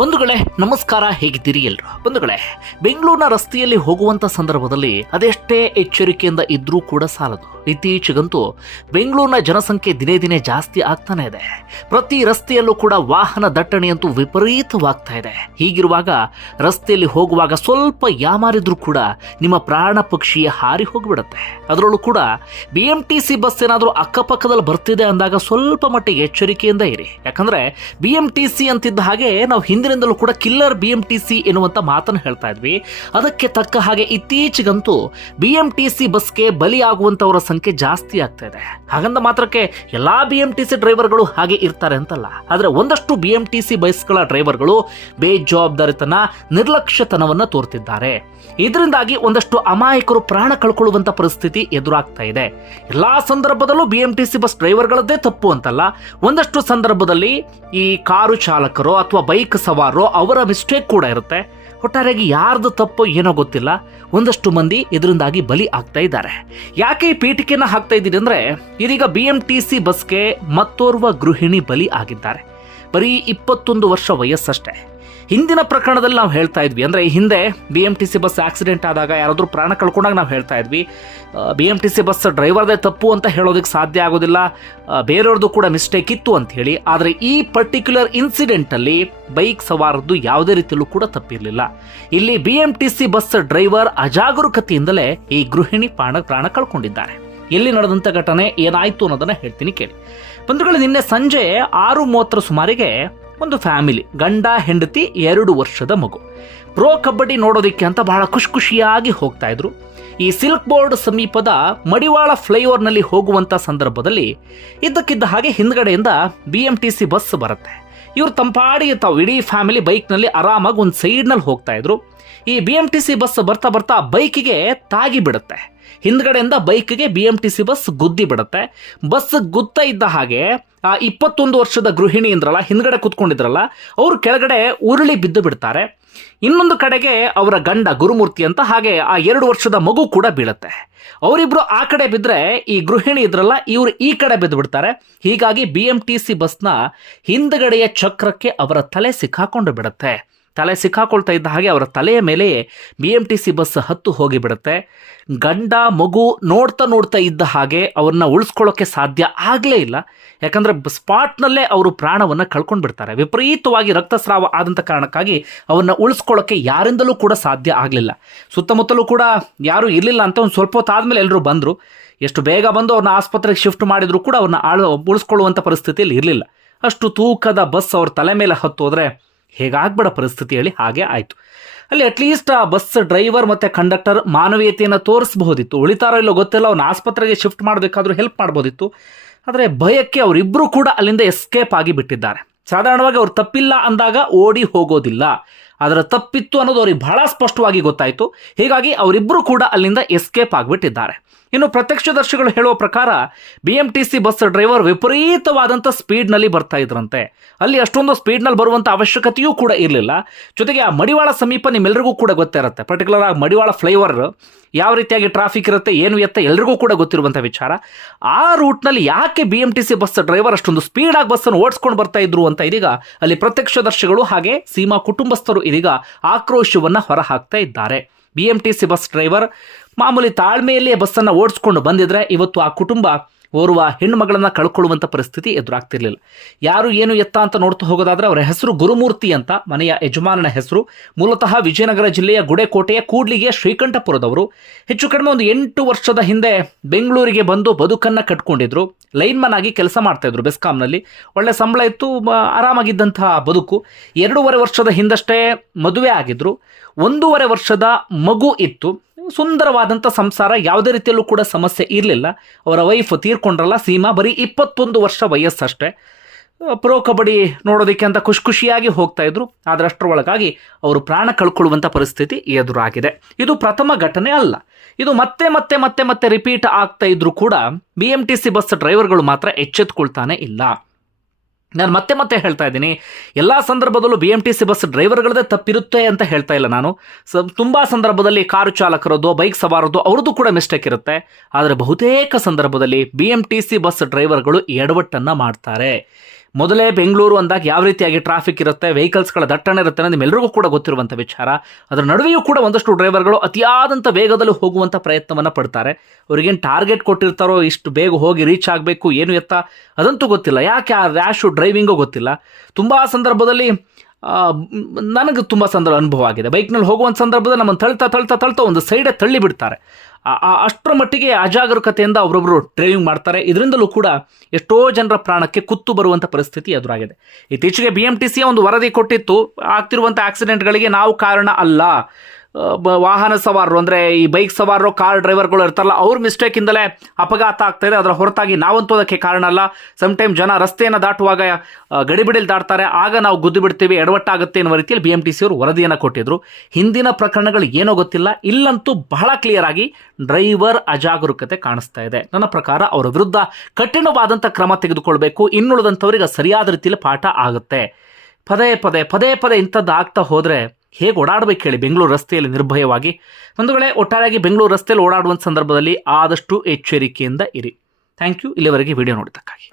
ಬಂಧುಗಳೇ ನಮಸ್ಕಾರ, ಹೇಗಿದ್ದೀರಿ ಎಲ್ಲರೂ? ಬಂಧುಗಳೇ, ಬೆಂಗಳೂರಿನ ರಸ್ತೆಯಲ್ಲಿ ಹೋಗುವಂಥ ಸಂದರ್ಭದಲ್ಲಿ ಅದೆಷ್ಟೇ ಎಚ್ಚರಿಕೆಯಿಂದ ಇದ್ರೂ ಕೂಡ ಸಾಲದು. ಇತ್ತೀಚೆಗಂತೂ ಬೆಂಗಳೂರಿನ ಜನಸಂಖ್ಯೆ ದಿನೇ ದಿನೇ ಜಾಸ್ತಿ ಆಗ್ತಾನೆ ಇದೆ. ಪ್ರತಿ ರಸ್ತೆಯಲ್ಲೂ ಕೂಡ ವಾಹನ ದಟ್ಟಣೆಯಂತೂ ವಿಪರೀತವಾಗ್ತಾ ಇದೆ. ಹೀಗಿರುವಾಗ ರಸ್ತೆಯಲ್ಲಿ ಹೋಗುವಾಗ ಸ್ವಲ್ಪ ಯಾಮಾರಿದ್ರೂ ಕೂಡ ನಿಮ್ಮ ಪ್ರಾಣ ಪಕ್ಷಿ ಹಾರಿ ಹೋಗಿಬಿಡುತ್ತೆ. ಅದರಲ್ಲೂ ಕೂಡ BMTC ಬಸ್ ಏನಾದರೂ ಅಕ್ಕಪಕ್ಕದಲ್ಲಿ ಬರ್ತಿದೆ ಅಂದಾಗ ಸ್ವಲ್ಪ ಮಟ್ಟಿಗೆ ಎಚ್ಚರಿಕೆಯಿಂದ ಇರಿ. ಯಾಕಂದ್ರೆ BMTC ಅಂತಿದ್ದ ಹಾಗೆ ನಾವು ಹಿಂದಿನಿಂದಲೂ ಕೂಡ ಕಿಲ್ಲರ್ BMTC ಎನ್ನುವಂತ ಮಾತನ್ನು ಹೇಳ್ತಾ ಇದ್ವಿ. ಅದಕ್ಕೆ ತಕ್ಕ ಹಾಗೆ ಇತ್ತೀಚೆಗಂತೂ BMTC ಬಸ್ಗೆ ಬಲಿಯಾಗುವಂತವರ ಸಂಖ್ಯೆ ಜಾಸ್ತಿ ಆಗ್ತಾ ಇದೆ. ಹಾಗಂದ ಮಾತ್ರಕ್ಕೆ ಎಲ್ಲಾ BMTC ಡ್ರೈವರ್ಗಳು ಹಾಗೆ ಇರ್ತಾರೆ ಅಂತಲ್ಲ. ಆದ್ರೆ ಒಂದಷ್ಟು BMTC ಬಸ್ಗಳ ಡ್ರೈವರ್ಗಳು ಬೇಜವಾಬ್ದಾರಿತನ, ನಿರ್ಲಕ್ಷ್ಯತನವನ್ನ ತೋರ್ತಿದ್ದಾರೆ. ಇದರಿಂದಾಗಿ ಒಂದಷ್ಟು ಅಮಾಯಕರು ಪ್ರಾಣ ಕಳ್ಕೊಳ್ಳುವಂತ ಪರಿಸ್ಥಿತಿ ಎದುರಾಗ್ತಾ ಇದೆ. ಎಲ್ಲಾ ಸಂದರ್ಭದಲ್ಲೂ BMTC ಬಸ್ ಡ್ರೈವರ್ಗಳದ್ದೇ ತಪ್ಪು ಅಂತಲ್ಲ. ಒಂದಷ್ಟು ಸಂದರ್ಭದಲ್ಲಿ ಈ ಕಾರು ಚಾಲಕರು ಅಥವಾ ಬೈಕ್ ಸವಾರರು ಅವರ ಮಿಸ್ಟೇಕ್ ಕೂಡ ಇರುತ್ತೆ. ಒಟ್ಟಾರೆಯಾಗಿ ಯಾರ್ದು ತಪ್ಪು ಏನೋ ಗೊತ್ತಿಲ್ಲ, ಒಂದಷ್ಟು ಮಂದಿ ಇದರಿಂದಾಗಿ ಬಲಿ ಆಗ್ತಾ ಇದ್ದಾರೆ. ಯಾಕೆ ಈ ಪೀಠಿಕೆಯನ್ನು ಹಾಕ್ತಾ ಇದ್ದೀನಿ ಅಂದ್ರೆ, ಇದೀಗ BMTC ಬಸ್ಗೆ ಮತ್ತೋರ್ವ ಗೃಹಿಣಿ ಬಲಿ ಆಗಿದ್ದಾರೆ. ಬರೀ 21 ವರ್ಷ ವಯಸ್ಸಷ್ಟೇ. ಹಿಂದಿನ ಪ್ರಕರಣದಲ್ಲಿ ನಾವು ಹೇಳ್ತಾ ಇದ್ವಿ, ಅಂದರೆ ಹಿಂದೆ BMTC ಬಸ್ ಆಕ್ಸಿಡೆಂಟ್ ಆದಾಗ ಯಾರಾದರೂ ಪ್ರಾಣ ಕಳ್ಕೊಂಡಾಗ ನಾವು ಹೇಳ್ತಾ ಇದ್ವಿ BMTC ಬಸ್ ಡ್ರೈವರ್ದೇ ತಪ್ಪು ಅಂತ ಹೇಳೋದಕ್ಕೆ ಸಾಧ್ಯ ಆಗೋದಿಲ್ಲ, ಬೇರೆಯವ್ರದ್ದು ಕೂಡ ಮಿಸ್ಟೇಕ್ ಇತ್ತು ಅಂತ ಹೇಳಿ. ಆದರೆ ಈ ಪರ್ಟಿಕ್ಯುಲರ್ ಇನ್ಸಿಡೆಂಟಲ್ಲಿ ಬೈಕ್ ಸವಾರದ್ದು ಯಾವುದೇ ರೀತಿಯಲ್ಲೂ ಕೂಡ ತಪ್ಪಿರಲಿಲ್ಲ. ಇಲ್ಲಿ BMTC ಬಸ್ ಡ್ರೈವರ್ ಅಜಾಗರೂಕತೆಯಿಂದಲೇ ಈ ಗೃಹಿಣಿ ಪ್ರಾಣ ಕಳ್ಕೊಂಡಿದ್ದಾರೆ. ಎಲ್ಲಿ ನಡೆದಂಥ ಘಟನೆ ಏನಾಯಿತು ಅನ್ನೋದನ್ನ ಹೇಳ್ತೀನಿ ಕೇಳಿ. ಬಂಧುಗಳು, ನಿನ್ನೆ ಸಂಜೆ 6:30 ಸುಮಾರಿಗೆ ಒಂದು ಫ್ಯಾಮಿಲಿ, ಗಂಡ ಹೆಂಡತಿ 2 ವರ್ಷದ ಮಗು, ಪ್ರೋ ಕಬಡ್ಡಿ ನೋಡೋದಕ್ಕೆ ಅಂತ ಬಹಳ ಖುಷಿಯಾಗಿ ಹೋಗ್ತಾ ಇದ್ರು. ಈ ಸಿಲ್ಕ್ ಬೋರ್ಡ್ ಸಮೀಪದ ಮಡಿವಾಳ ಫ್ಲೈಓವರ್ನಲ್ಲಿ ಹೋಗುವಂತ ಸಂದರ್ಭದಲ್ಲಿ ಇದ್ದಕ್ಕಿದ್ದ ಹಾಗೆ ಹಿಂದ್ಗಡೆಯಿಂದ BMTC ಬಸ್ ಬರುತ್ತೆ. ಇವರು ತಂಪಾಡಿಗೆ ತಾವು ಇಡೀ ಫ್ಯಾಮಿಲಿ ಬೈಕ್ನಲ್ಲಿ ಆರಾಮಾಗಿ ಒಂದು ಸೈಡ್ನಲ್ಲಿ ಹೋಗ್ತಾ ಇದ್ರು. ಈ BMTC ಬಸ್ ಬರ್ತಾ ಬರ್ತಾ ಬೈಕಿಗೆ ತಾಗಿ ಬಿಡುತ್ತೆ. ಹಿಂದ್ಗಡೆಯಿಂದ ಬೈಕ್ಗೆ BMTC ಬಸ್ ಗುದ್ದಿ ಬಿಡುತ್ತೆ. ಬಸ್ ಗುತ್ತಾ ಇದ್ದ ಹಾಗೆ ಆ 21 ವರ್ಷದ ಗೃಹಿಣಿ ಇಂದ್ರಲ್ಲ, ಹಿಂದ್ಗಡೆ ಕುತ್ಕೊಂಡಿದ್ರಲ್ಲ, ಅವರು ಕೆಳಗಡೆ ಉರುಳಿ ಬಿದ್ದು ಬಿಡ್ತಾರೆ. ಇನ್ನೊಂದು ಕಡೆಗೆ ಅವರ ಗಂಡ ಗುರುಮೂರ್ತಿ ಅಂತ, ಹಾಗೆ ಆ 2 ವರ್ಷದ ಮಗು ಕೂಡ ಬೀಳುತ್ತೆ. ಅವರಿಬ್ರು ಆ ಕಡೆ ಬಿದ್ದರೆ ಈ ಗೃಹಿಣಿ ಇದ್ರಲ್ಲ, ಇವರು ಈ ಕಡೆ ಬಿದ್ದು ಬಿಡ್ತಾರೆ. ಹೀಗಾಗಿ BMTC ಬಸ್ನ ಹಿಂದ್ಗಡೆಯ ಚಕ್ರಕ್ಕೆ ಅವರ ತಲೆ ಸಿಕ್ಕಾಕೊಂಡು ಬಿಡುತ್ತೆ. ತಲೆ ಸಿಕ್ಕಾಕೊಳ್ತಾ ಇದ್ದ ಹಾಗೆ ಅವರ ತಲೆಯ ಮೇಲೆ BMTC ಬಸ್ ಹತ್ತು ಹೋಗಿಬಿಡುತ್ತೆ. ಗಂಡ ಮಗು ನೋಡ್ತಾ ಇದ್ದ ಹಾಗೆ ಅವ್ರನ್ನ ಉಳಿಸ್ಕೊಳ್ಳೋಕೆ ಸಾಧ್ಯ ಆಗಲೇ ಇಲ್ಲ. ಯಾಕಂದರೆ ಸ್ಪಾಟ್ನಲ್ಲೇ ಅವರು ಪ್ರಾಣವನ್ನು ಕಳ್ಕೊಂಡು ಬಿಡ್ತಾರೆ. ವಿಪರೀತವಾಗಿ ರಕ್ತಸ್ರಾವ ಆದಂಥ ಕಾರಣಕ್ಕಾಗಿ ಅವ್ರನ್ನ ಉಳಿಸ್ಕೊಳ್ಳೋಕೆ ಯಾರಿಂದಲೂ ಕೂಡ ಸಾಧ್ಯ ಆಗಲಿಲ್ಲ. ಸುತ್ತಮುತ್ತಲೂ ಕೂಡ ಯಾರೂ ಇರಲಿಲ್ಲ ಅಂತ ಒಂದು ಸ್ವಲ್ಪ ಹೊತ್ತು ಆದಮೇಲೆ ಎಲ್ಲರೂ ಬಂದರು. ಎಷ್ಟು ಬೇಗ ಬಂದು ಅವ್ರನ್ನ ಆಸ್ಪತ್ರೆಗೆ ಶಿಫ್ಟ್ ಮಾಡಿದ್ರು ಕೂಡ ಅವ್ರನ್ನ ಉಳಿಸ್ಕೊಳ್ಳುವಂಥ ಪರಿಸ್ಥಿತಿಯಲ್ಲಿ ಇರಲಿಲ್ಲ. ಅಷ್ಟು ತೂಕದ ಬಸ್ ಅವ್ರ ತಲೆ ಮೇಲೆ ಹತ್ತೋದ್ರೆ ಹೇಗಾಗ್ಬೇಡ ಪರಿಸ್ಥಿತಿ ಹೇಳಿ, ಹಾಗೆ ಆಯಿತು. ಅಲ್ಲಿ ಅಟ್ಲೀಸ್ಟ್ ಆ ಬಸ್ ಡ್ರೈವರ್ ಮತ್ತು ಕಂಡಕ್ಟರ್ ಮಾನವೀಯತೆಯನ್ನು ತೋರಿಸಬಹುದಿತ್ತು. ಉಳಿತಾರೋ ಇಲ್ಲೋ ಗೊತ್ತಿಲ್ಲ, ಅವ್ನ ಆಸ್ಪತ್ರೆಗೆ ಶಿಫ್ಟ್ ಮಾಡಬೇಕಾದ್ರೂ ಹೆಲ್ಪ್ ಮಾಡ್ಬೋದಿತ್ತು. ಆದರೆ ಭಯಕ್ಕೆ ಅವರಿಬ್ಬರು ಕೂಡ ಅಲ್ಲಿಂದ ಎಸ್ಕೇಪ್ ಆಗಿ ಬಿಟ್ಟಿದ್ದಾರೆ. ಸಾಧಾರಣವಾಗಿ ಅವ್ರು ತಪ್ಪಿಲ್ಲ ಅಂದಾಗ ಓಡಿ ಹೋಗೋದಿಲ್ಲ, ಅದರ ತಪ್ಪಿತ್ತು ಅನ್ನೋದು ಅವ್ರಿಗೆ ಬಹಳ ಸ್ಪಷ್ಟವಾಗಿ ಗೊತ್ತಾಯಿತು. ಹೀಗಾಗಿ ಅವರಿಬ್ಬರು ಕೂಡ ಅಲ್ಲಿಂದ ಎಸ್ಕೇಪ್ ಆಗಿಬಿಟ್ಟಿದ್ದಾರೆ. ಇನ್ನು ಪ್ರತ್ಯಕ್ಷದರ್ಶಿಗಳು ಹೇಳುವ ಪ್ರಕಾರ BMTC ಬಸ್ ಡ್ರೈವರ್ ವಿಪರೀತವಾದಂಥ ಸ್ಪೀಡ್ನಲ್ಲಿ ಬರ್ತಾ ಇದ್ರಂತೆ. ಅಲ್ಲಿ ಅಷ್ಟೊಂದು ಸ್ಪೀಡ್ನಲ್ಲಿ ಬರುವಂಥ ಅವಶ್ಯಕತೆಯೂ ಕೂಡ ಇರಲಿಲ್ಲ. ಜೊತೆಗೆ ಆ ಮಡಿವಾಳ ಸಮೀಪ ನಿಮ್ಮೆಲ್ಲರಿಗೂ ಕೂಡ ಗೊತ್ತಿರುತ್ತೆ, ಪರ್ಟಿಕ್ಯುಲರ್ ಆಗಿ ಮಡಿವಾಳ ಫ್ಲೈಓವರ್ ಯಾವ ರೀತಿಯಾಗಿ ಟ್ರಾಫಿಕ್ ಇರುತ್ತೆ, ಏನು ಎತ್ತ ಎಲ್ಲರಿಗೂ ಕೂಡ ಗೊತ್ತಿರುವಂಥ ವಿಚಾರ. ಆ ರೂಟ್ನಲ್ಲಿ ಯಾಕೆ BMTC ಬಸ್ ಡ್ರೈವರ್ ಅಷ್ಟೊಂದು ಸ್ಪೀಡಾಗಿ ಬಸ್ಸನ್ನು ಓಡಿಸ್ಕೊಂಡು ಬರ್ತಾ ಇದ್ರು ಅಂತ ಇದೀಗ ಅಲ್ಲಿ ಪ್ರತ್ಯಕ್ಷದರ್ಶಿಗಳು ಹಾಗೆ ಸೀಮಾ ಕುಟುಂಬಸ್ಥರು ಇದೀಗ ಆಕ್ರೋಶವನ್ನು ಹೊರಹಾಕ್ತಾ ಇದ್ದಾರೆ. BMTC ಬಸ್ ಡ್ರೈವರ್ ಮಾಮೂಲಿ ತಾಳ್ಮೆಯಲ್ಲೇ ಬಸ್ಸನ್ನು ಓಡಿಸ್ಕೊಂಡು ಬಂದಿದ್ರೆ ಇವತ್ತು ಆ ಕುಟುಂಬ ಓರ್ವ ಹೆಣ್ಣು ಮಗಳನ್ನು ಕಳ್ಕೊಳ್ಳುವಂಥ ಪರಿಸ್ಥಿತಿ ಎದುರಾಗ್ತಿರ್ಲಿಲ್ಲ. ಯಾರು ಏನು ಎತ್ತ ಅಂತ ನೋಡ್ತಾ ಹೋಗೋದಾದ್ರೆ ಅವರ ಹೆಸರು ಗುರುಮೂರ್ತಿ ಅಂತ, ಮನೆಯ ಯಜಮಾನನ ಹೆಸರು. ಮೂಲತಃ ವಿಜಯನಗರ ಜಿಲ್ಲೆಯ ಗುಡೇಕೋಟೆಯ ಕೂಡ್ಲಿಗೆ ಶ್ರೀಕಂಠಪುರದವರು. ಹೆಚ್ಚು ಕಡಿಮೆ ಒಂದು 8 ವರ್ಷದ ಹಿಂದೆ ಬೆಂಗಳೂರಿಗೆ ಬಂದು ಬದುಕನ್ನು ಕಟ್ಕೊಂಡಿದ್ರು. ಲೈನ್ಮನ್ ಆಗಿ ಕೆಲಸ ಮಾಡ್ತಾ ಇದ್ರು ಬೆಸ್ಕಾಂನಲ್ಲಿ. ಒಳ್ಳೆ ಸಂಬಳ ಇತ್ತು, ಆರಾಮಾಗಿದ್ದಂತಹ ಬದುಕು. 2.5 ವರ್ಷದ ಹಿಂದಷ್ಟೇ ಮದುವೆ ಆಗಿದ್ರು. 1.5 ವರ್ಷದ ಮಗು ಇತ್ತು. ಸುಂದರವಾದಂಥ ಸಂಸಾರ, ಯಾವುದೇ ರೀತಿಯಲ್ಲೂ ಕೂಡ ಸಮಸ್ಯೆ ಇರಲಿಲ್ಲ. ಅವರ ವೈಫ್ ತೀರ್ಕೊಂಡ್ರಲ್ಲ ಸೀಮಾ, ಬರೀ 21 ವರ್ಷ ವಯಸ್ಸಷ್ಟೇ. ಪ್ರೋ ಕಬಡ್ಡಿ ನೋಡೋದಕ್ಕೆ ಅಂತ ಖುಷಿಯಾಗಿ ಹೋಗ್ತಾ ಇದ್ರು. ಆದರೆ ಅಷ್ಟರೊಳಗಾಗಿ ಅವರು ಪ್ರಾಣ ಕಳ್ಕೊಳ್ಳುವಂಥ ಪರಿಸ್ಥಿತಿ ಎದುರಾಗಿದೆ. ಇದು ಪ್ರಥಮ ಘಟನೆ ಅಲ್ಲ, ಇದು ಮತ್ತೆ ರಿಪೀಟ್ ಆಗ್ತಾ ಇದ್ರು ಕೂಡ BMTC ಬಸ್ ಡ್ರೈವರ್ಗಳು ಮಾತ್ರ ಎಚ್ಚೆತ್ಕೊಳ್ತಾನೆ ಇಲ್ಲ. ನಾನು ಮತ್ತೆ ಮತ್ತೆ ಹೇಳ್ತಾ ಇದ್ದೀನಿ, ಎಲ್ಲ ಸಂದರ್ಭದಲ್ಲೂ BMTC ಬಸ್ ಡ್ರೈವರ್ಗಳದ್ದೇ ತಪ್ಪಿರುತ್ತೆ ಅಂತ ಹೇಳ್ತಾ ಇಲ್ಲ ನಾನು. ತುಂಬ ಸಂದರ್ಭದಲ್ಲಿ ಕಾರು ಚಾಲಕರದ್ದು, ಬೈಕ್ ಸವಾರದ್ದು ಅವ್ರದ್ದು ಕೂಡ ಮಿಸ್ಟೇಕ್ ಇರುತ್ತೆ. ಆದರೆ ಬಹುತೇಕ ಸಂದರ್ಭದಲ್ಲಿ BMTC ಬಸ್ ಡ್ರೈವರ್ಗಳು ಎಡವಟ್ಟನ್ನು ಮಾಡ್ತಾರೆ. ಮೊದಲೇ ಬೆಂಗಳೂರು ಅಂದಾಗ ಯಾವ ರೀತಿಯಾಗಿ ಟ್ರಾಫಿಕ್ ಇರುತ್ತೆ, ವೆಹಿಕಲ್ಸ್ಗಳ ದಟ್ಟಣೆ ಇರುತ್ತೆ ಅನ್ನೋದು ನಿಮ್ಮೆಲ್ಲರಿಗೂ ಕೂಡ ಗೊತ್ತಿರುವಂಥ ವಿಚಾರ. ಅದರ ನಡುವೆಯೂ ಕೂಡ ಒಂದಷ್ಟು ಡ್ರೈವರ್ಗಳು ಅತಿಯಾದಂಥ ವೇಗದಲ್ಲಿ ಹೋಗುವಂಥ ಪ್ರಯತ್ನವನ್ನು ಪಡ್ತಾರೆ. ಅವ್ರಿಗೇನು ಟಾರ್ಗೆಟ್ ಕೊಟ್ಟಿರ್ತಾರೋ, ಇಷ್ಟು ಬೇಗ ಹೋಗಿ ರೀಚ್ ಆಗಬೇಕು ಏನು ಎತ್ತ ಅದಂತೂ ಗೊತ್ತಿಲ್ಲ. ಯಾಕೆ ಆ ರ್ಯಾಶು ಡ್ರೈವಿಂಗು ಗೊತ್ತಿಲ್ಲ. ತುಂಬ ಸಂದರ್ಭದಲ್ಲಿ ನನಗೆ ತುಂಬ ಅನುಭವ ಆಗಿದೆ. ಬೈಕ್ನಲ್ಲಿ ಹೋಗುವಂಥ ಸಂದರ್ಭದಲ್ಲಿ ನಮ್ಮನ್ನು ತಳ್ತಾ ಒಂದು ಸೈಡೇ ತಳ್ಳಿ ಬಿಡ್ತಾರೆ. ಅಷ್ಟರ ಮಟ್ಟಿಗೆ ಅಜಾಗರೂಕತೆಯಿಂದ ಅವರೊಬ್ಬರು ಡ್ರೈವಿಂಗ್ ಮಾಡ್ತಾರೆ. ಇದರಿಂದಲೂ ಕೂಡ ಎಷ್ಟೋ ಜನರ ಪ್ರಾಣಕ್ಕೆ ಕುತ್ತು ಬರುವಂಥ ಪರಿಸ್ಥಿತಿ ಎದುರಾಗಿದೆ. ಇತ್ತೀಚೆಗೆ BMTC ಒಂದು ವರದಿ ಕೊಟ್ಟಿತ್ತು, ಆಗ್ತಿರುವಂಥ ಆಕ್ಸಿಡೆಂಟ್ಗಳಿಗೆ ನಾವು ಕಾರಣ ಅಲ್ಲ, ವಾಹನ ಸವಾರರು ಅಂದರೆ ಈ ಬೈಕ್ ಸವಾರರು, ಕಾರ್ ಡ್ರೈವರ್ಗಳು ಇರ್ತಾರಲ್ಲ, ಅವ್ರ ಮಿಸ್ಟೇಕಿಂದಲೇ ಅಪಘಾತ ಆಗ್ತಾ ಇದೆ, ಅದರ ಹೊರತಾಗಿ ನಾವಂತೂ ಅದಕ್ಕೆ ಕಾರಣ ಅಲ್ಲ. ಸಮ್ಟೈಮ್ ಜನ ರಸ್ತೆಯನ್ನು ದಾಟುವಾಗ ಗಡಿಬಿಡಿಲಿ ದಾಟ್ತಾರೆ, ಆಗ ನಾವು ಗುದ್ದು ಬಿಡ್ತೀವಿ, ಎಡವಟ್ಟಾಗುತ್ತೆ ಎನ್ನುವ ರೀತಿಯಲ್ಲಿ BMTC ಅವರು ವರದಿಯನ್ನು ಕೊಟ್ಟಿದ್ರು. ಹಿಂದಿನ ಪ್ರಕರಣಗಳು ಏನೋ ಗೊತ್ತಿಲ್ಲ, ಇಲ್ಲಂತೂ ಬಹಳ ಕ್ಲಿಯರ್ ಆಗಿ ಡ್ರೈವರ್ ಅಜಾಗರೂಕತೆ ಕಾಣಿಸ್ತಾ ಇದೆ. ನನ್ನ ಪ್ರಕಾರ ಅವರ ವಿರುದ್ಧ ಕಠಿಣವಾದಂಥ ಕ್ರಮ ತೆಗೆದುಕೊಳ್ಬೇಕು. ಇನ್ನುಳಿದಂಥವ್ರಿಗೆ ಸರಿಯಾದ ರೀತಿಯಲ್ಲಿ ಪಾಠ ಆಗುತ್ತೆ. ಪದೇ ಪದೇ ಇಂಥದ್ದು ಆಗ್ತಾ ಹೋದರೆ ಹೇಗೆ ಓಡಾಡಬೇಕು ಹೇಳಿ ಬೆಂಗಳೂರು ರಸ್ತೆಯಲ್ಲಿ ನಿರ್ಭಯವಾಗಿ? ಒಂದು ವೇಳೆ ಒಟ್ಟಾರೆಯಾಗಿ ಬೆಂಗಳೂರು ರಸ್ತೆಯಲ್ಲಿ ಓಡಾಡುವಂಥ ಸಂದರ್ಭದಲ್ಲಿ ಆದಷ್ಟು ಎಚ್ಚರಿಕೆಯಿಂದ ಇರಿ. ಥ್ಯಾಂಕ್ ಯು ಇಲ್ಲಿವರೆಗೆ ವಿಡಿಯೋ ನೋಡಿದ್ದಕ್ಕಾಗಿ.